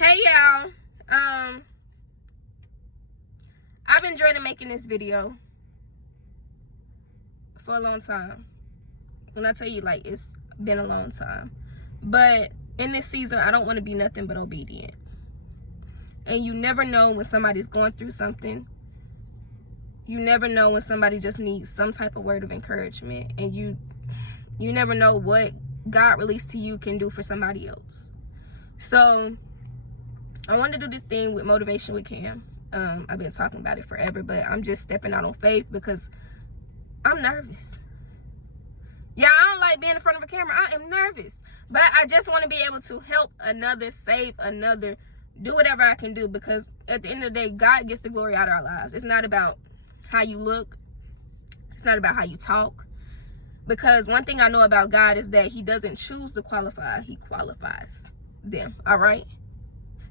Hey y'all, I've been dreading making this video for a long time. When I tell you, like, it's been a long time, but in this season I don't want to be nothing but obedient. And you never know when somebody's going through something. You never know when somebody just needs some type of word of encouragement, and you never know what God released to you can do for somebody else. So I wanted to do this thing with Motivation with Cam. I've been talking about it forever, but I'm just stepping out on faith because I'm nervous. Yeah, I don't like being in front of a camera. I am nervous. But I just want to be able to help another, save another, do whatever I can do, because at the end of the day, God gets the glory out of our lives. It's not about how you look. It's not about how you talk. Because one thing I know about God is that he doesn't choose to qualify. He qualifies them, all right?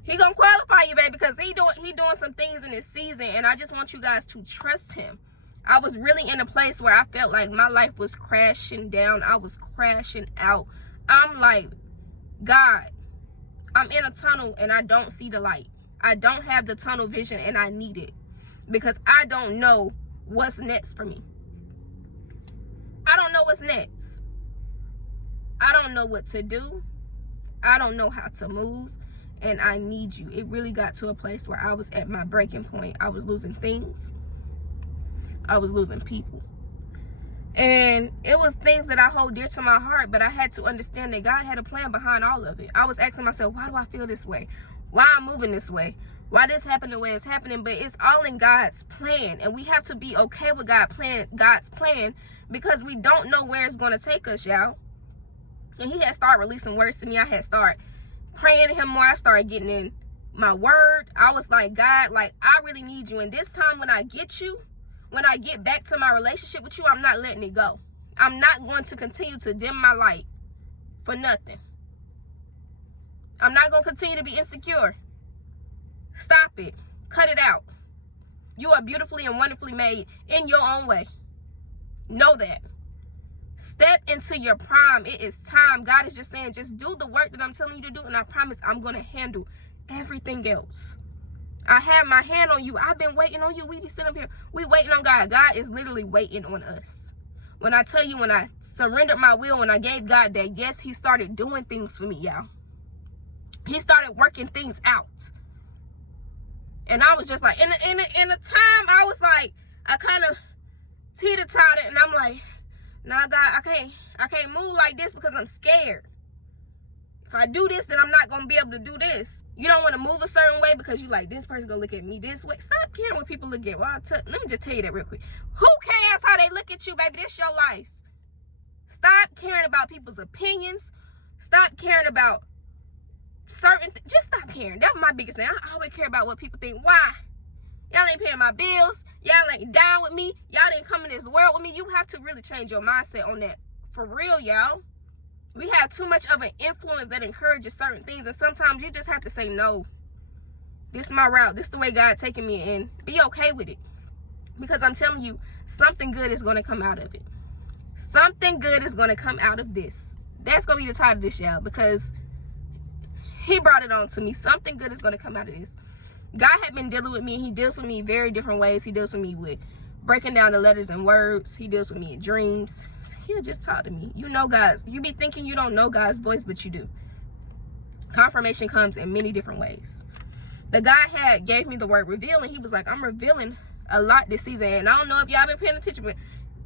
He gonna qualify you, baby, because he doing some things in this season, and I just want you guys to trust him. I was really in a place where I felt like my life was crashing down. I was crashing out. I'm like, God, I'm in a tunnel and I don't see the light. I don't have the tunnel vision, and I need it because I don't know what's next for me. I don't know what's next. I don't know what to do. I don't know how to move. And I need you. It really got to a place where I was at my breaking point. I was losing things. I was losing people. And it was things that I hold dear to my heart, but I had to understand that God had a plan behind all of it. I was asking myself, why do I feel this way? Why I'm moving this way? Why this happened the way it's happening? But it's all in God's plan. And we have to be okay with God's plan, because we don't know where it's going to take us, y'all. And he had started releasing words to me. I had started praying to him more. I started getting in my word. I was like, God, like, I really need you. And this time when I get you, when I get back to my relationship with you, I'm not letting it go. I'm not going to continue to dim my light for nothing. I'm not going to continue to be insecure. Stop it. Cut it out. You are beautifully and wonderfully made in your own way. Know that. Step into your prime. It is time. God is just saying, just do the work that I'm telling you to do, and I promise I'm going to handle everything else. I have my hand on you. I've been waiting on you. We be sitting up here. We waiting on God. God is literally waiting on us. When I tell you, when I surrendered my will, when I gave God that yes, he started doing things for me, y'all. He started working things out. And I was just like, in a time, I was like, I kind of teeter-totted, and I'm like, nah, God, I can't move like this because I'm scared. If I do this, then I'm not going to be able to do this. You don't want to move a certain way because you like, this person going to look at me this way. Stop caring what people look at. Well, let me just tell you that real quick. Who cares how they look at you, baby? This your life. Stop caring about people's opinions. Stop caring about certain things. Just stop caring. That's my biggest thing. I always care about what people think. Why? Y'all ain't paying my bills. Y'all ain't down with me. Y'all didn't come in this world with me. You have to really change your mindset on that. For real, y'all. We have too much of an influence that encourages certain things. And sometimes you just have to say, no. This is my route. This is the way God taking me in. Be okay with it. Because I'm telling you, something good is going to come out of it. Something good is going to come out of this. That's going to be the title of this, y'all. Because he brought it on to me. Something good is going to come out of this. God had been dealing with me. He deals with me very different ways. He deals with me with breaking down the letters and words. He deals with me in dreams. He'll just talk to me. You know God's. You be thinking you don't know God's voice, but you do. Confirmation comes in many different ways. The guy gave me the word reveal, and he was like, I'm revealing a lot this season. And I don't know if y'all been paying attention, but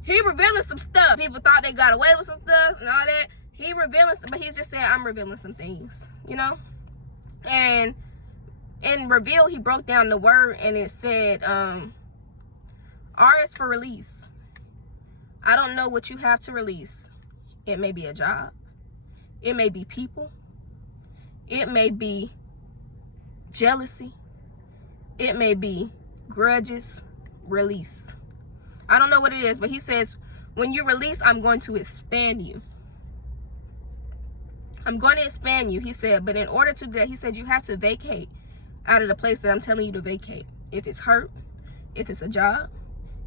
he revealing some stuff. People thought they got away with some stuff and all that. He revealing stuff, but he's just saying, I'm revealing some things, you know? And in reveal, he broke down the word, and it said, R is for release. I don't know what you have to release. It may be a job. It may be people. It may be jealousy. It may be grudges. Release. I don't know what it is, but he says, when you release, I'm going to expand you. I'm going to expand you, he said, but in order to do that, he said, you have to vacate out of the place that I'm telling you to vacate. If it's hurt, if it's a job,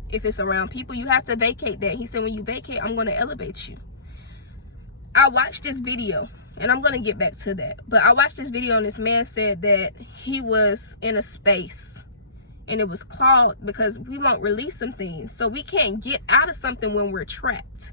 if it's around people, you have to vacate that. He said, when you vacate, I'm going to elevate you. I watched this video and I'm going to get back to that. But I watched this video and this man said that he was in a space and it was clogged because we won't release some things. So we can't get out of something when we're trapped.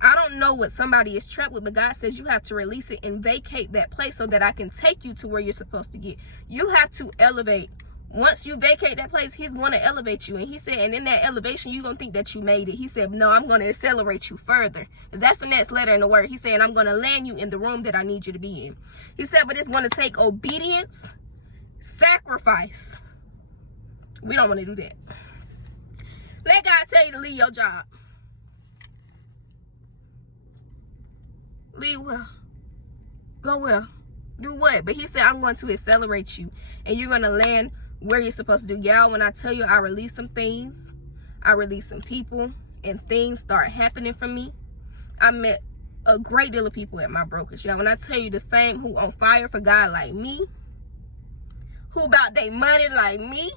I don't know what somebody is trapped with, but God says you have to release it and vacate that place so that I can take you to where you're supposed to get. You have to elevate. Once you vacate that place, he's going to elevate you. And he said, and in that elevation, you're going to think that you made it. He said, no, I'm going to accelerate you further. Because that's the next letter in the word. He said, I'm going to land you in the room that I need you to be in. He said, but it's going to take obedience, sacrifice. We don't want to do that. Let God tell you to leave your job. Leave well. Go well. Do what? But he said, I'm going to accelerate you. And you're going to land where you're supposed to do. Y'all, when I tell you I release some things, I release some people, and things start happening for me. I met a great deal of people at my brokerage. Y'all, when I tell you the same who on fire for God like me, who about their money like me,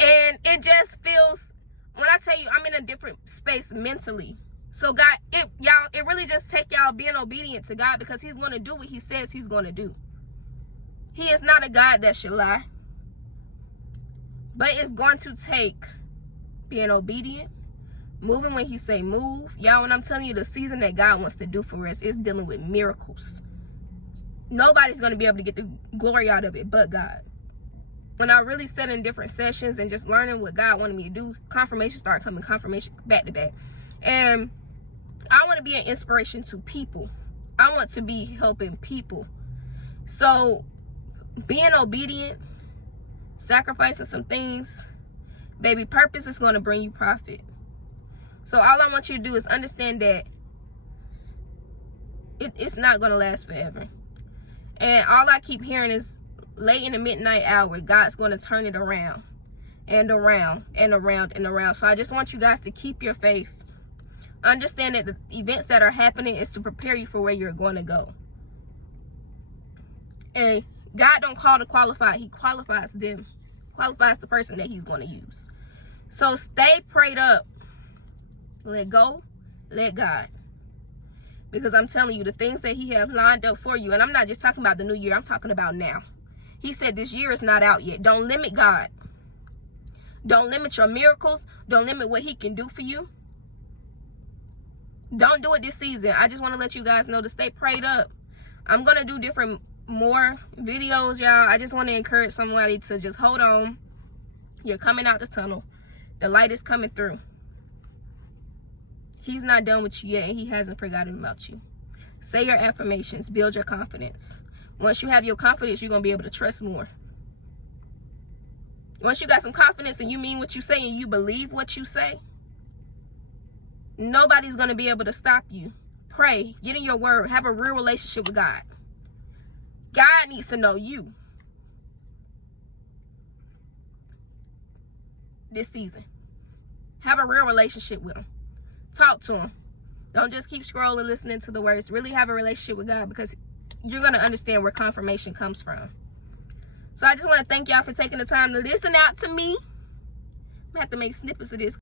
and it just feels, when I tell you I'm in a different space mentally. So God, it really just take y'all being obedient to God, because he's going to do what he says he's going to do. He is not a God that should lie. But it's going to take being obedient, moving when he say move. Y'all, when I'm telling you the season that God wants to do for us is dealing with miracles. Nobody's going to be able to get the glory out of it but God. When I really sat in different sessions and just learning what God wanted me to do, confirmation started coming, confirmation back to back. And I want to be an inspiration to people. I want to be helping people. So being obedient, sacrificing some things, baby, purpose is going to bring you profit. So all I want you to do is understand that it's not going to last forever. And all I keep hearing is late in the midnight hour, God's going to turn it around and around and around and around. So I just want you guys to keep your faith. Understand that the events that are happening is to prepare you for where you're going to go. And God don't call the qualified. He qualifies them. Qualifies the person that he's going to use. So stay prayed up. Let go. Let God. Because I'm telling you, the things that he have lined up for you, and I'm not just talking about the new year. I'm talking about now. He said this year is not out yet. Don't limit God. Don't limit your miracles. Don't limit what he can do for you. Don't do it this season. I just want to let you guys know to stay prayed up. I'm going to do more videos, y'all. I just want to encourage somebody to just hold on. You're coming out the tunnel. The light is coming through. He's not done with you yet, and he hasn't forgotten about you. Say your affirmations. Build your confidence. Once you have your confidence, you're going to be able to trust more. Once you got some confidence and you mean what you say and you believe what you say, nobody's going to be able to stop you. Pray. Get in your word. Have a real relationship with God. God needs to know you this season. Have a real relationship with him. Talk to him. Don't just keep scrolling, listening to the words. Really have a relationship with God, because you're going to understand where confirmation comes from. So I just want to thank y'all for taking the time to listen out to me. I'm going to have to make snippets of this.